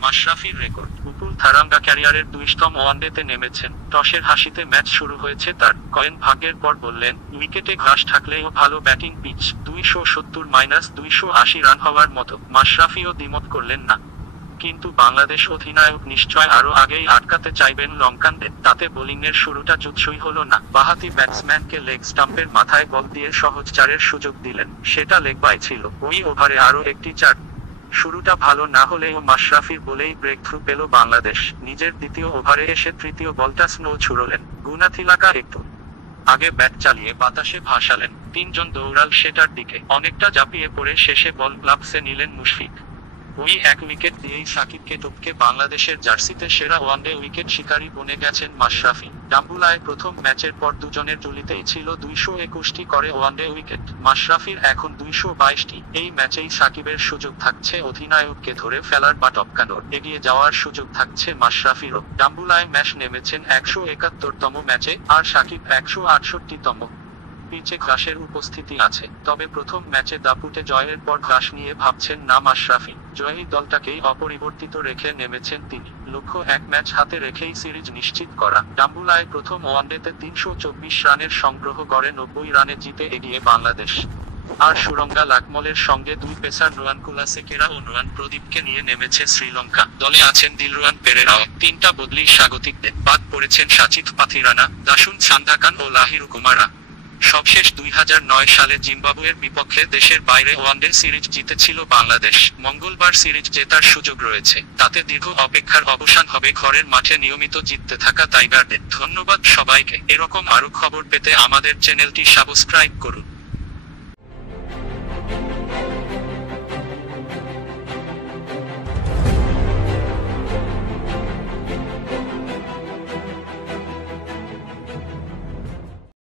মাশরাফির record, Upul Tharanga ক্যারিয়ারের ২০তম ওয়ানডেতে নেমেছেন। টসের হাসিতে ম্যাচ শুরু হয়েছে তার। কয়েন ভাগ্যের পর বললেন, উইকেটে ঘাস থাকলেও ভালো ব্যাটিং পিচ, ২৭০-২৮০ রান হওয়ার মতো। মাশরাফিও দ্বিমত করলেন না। কিন্তু বাংলাদেশ অধিনায়ক নিশ্চয় আরও আগেই আটকাতে চাইবেন লঙ্কানদের। তাতে বোলিংয়ের শুরুটা জুৎসই হলো না। বাঁহাতি ব্যাটসম্যানকে লেগ স্টাম্পের মাথায় বল দিয়ে সহজ চারের সুযোগ দিলেন। সেটা লেগ বাই ছিল। ওই ওভারে আরও একটি চার। শুরুটা ভালো না হলেও মাশরাফির বলেই ব্রেক থ্রু পেল বাংলাদেশ। নিজের দ্বিতীয় ওভারে এসে তৃতীয় বলটা স্লো ছুড়লেন। গুনাথিলাকা একটু আগে ব্যাট চালিয়ে বাতাসে ভাসালেন। তিনজন দৌড়াল সেটার দিকে। অনেকটা ঝাঁপিয়ে পড়ে শেষে বল গ্লাভসে নিলেন মুশফিক। ওই এক উইকেট দিয়েই সাকিবকে টপকে বাংলাদেশের জার্সিতে সেরা ওয়ানডে উইকেট শিকারী বনে গেছেন মাশরাফি। ডাম্বুলায় প্রথম ম্যাচের পর দুজনের জুলিতেই ছিল ২২১টি করে ওয়ানডে উইকেট। মাশরাফির এখন ২২২টি। এই ম্যাচেই সাকিবের সুযোগ থাকছে অধিনায়ককে ধরে ফেলার বা টপকানোর। এগিয়ে যাওয়ার সুযোগ থাকছে মাশরাফিরও। ডাম্বুলায় ম্যাচ নেমেছেন ১৭১তম ম্যাচে, আর সাকিব ১৬৮তম। পিচে ঘাসের উপস্থিতি আছে, তবে প্রথম ম্যাচে দাপুটে জয়ের পর ঘাস নিয়ে ভাবছেন না মাশরাফি। জয়ী দলটাকেই অপরিবর্তিত রেখে নেমেছেন তিনি। লক্ষ্য এক ম্যাচ হাতে রেখেই সিরিজ নিশ্চিত করা। ডাম্বুলায় প্রথম ওয়ানডেতে ৩২৪ রানের সংগ্রহ করে ৯০ রানে জিতে এগিয়ে বাংলাদেশ। আর সুরঙ্গা লাকমলের সঙ্গে দুই পেসার রোয়ান কুলাসেকেরা ও রোয়ান প্রদীপকে নিয়ে নেমেছে শ্রীলঙ্কা। দলে আছেন দিলরুয়ান পেরেরাও। তিনটা বদলি স্বাগতিকদের। বাদ পড়েছেন সাচিদ পাথিরানা, দাসুন সান্দাকান ও লাহিরু কুমারা। সবশেষ ২০০৯ সালে জিম্বাবুয়ের বিপক্ষে দেশের বাইরে ওয়ানডে সিরিজ জিতেছিল বাংলাদেশ। মঙ্গলবার সিরিজ জেতার সুযোগ রয়েছে। তাতে দীর্ঘ অপেক্ষার অবসান হবে ঘরের মাঠে নিয়মিত জিততে থাকা টাইগারদের। ধন্যবাদ সবাইকে। এরকম আরও খবর পেতে আমাদের চ্যানেলটি সাবস্ক্রাইব করুন।